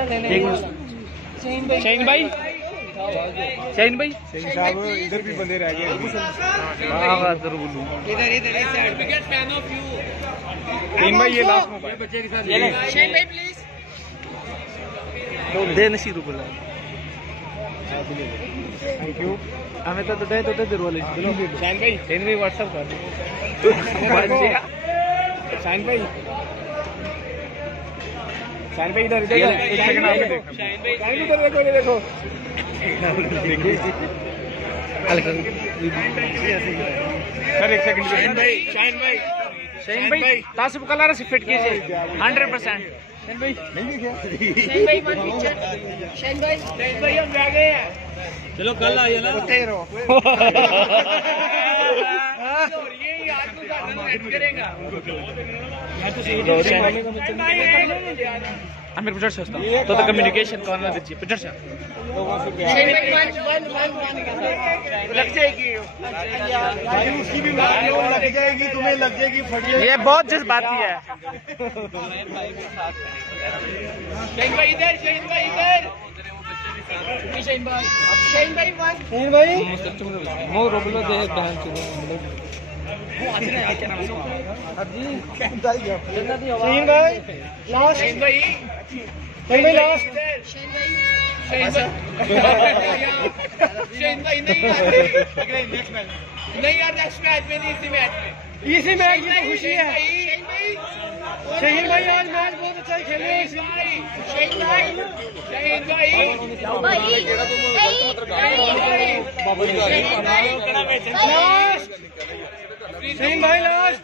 शाहीन भाई शाहीन भाई साहब इधर भी बंदे रह गए। शाहीन भाई ये लास्ट मोबाइल बच्चे के साथ शाहीन भाई प्लीज दे नशीर बोला थैंक यू। हमें तो दे जरूर वाले शाहीन भाई व्हाट्सएप कर शाहीन भाई इधर इधर एक सेकंड आप देखो। शाहीन भाई इधर देखो ये देखो। सर एक सेकंड। शाहीन भाई तासिफ कलर से फिट कीजिए 100%। शाहीन भाई वन पिक्चर शाहीन भाई हम आ गए हैं। चलो कल आइए ना। आमिर पिक्चर से तो कम्युनिकेशन कौन ना दीजिए पिक्चर से लग जाएगी उसकी भी लग जाएगी, तुम्हें लग जाएगी। ये बहुत जज्बाती है। शाहीन भाई इधर शाहीन भाई वन मो रोबलो दे बहन के शाहीन भाई लास्ट। शाहीन भाई लास्ट। शाहीन भाई नहीं यार नेक्स्ट मैच में नहीं, इसी मैच की तो खुशी है। शाहीन भाई आज मैच बहुत अच्छा खेले। शाहीन भाई लास्ट।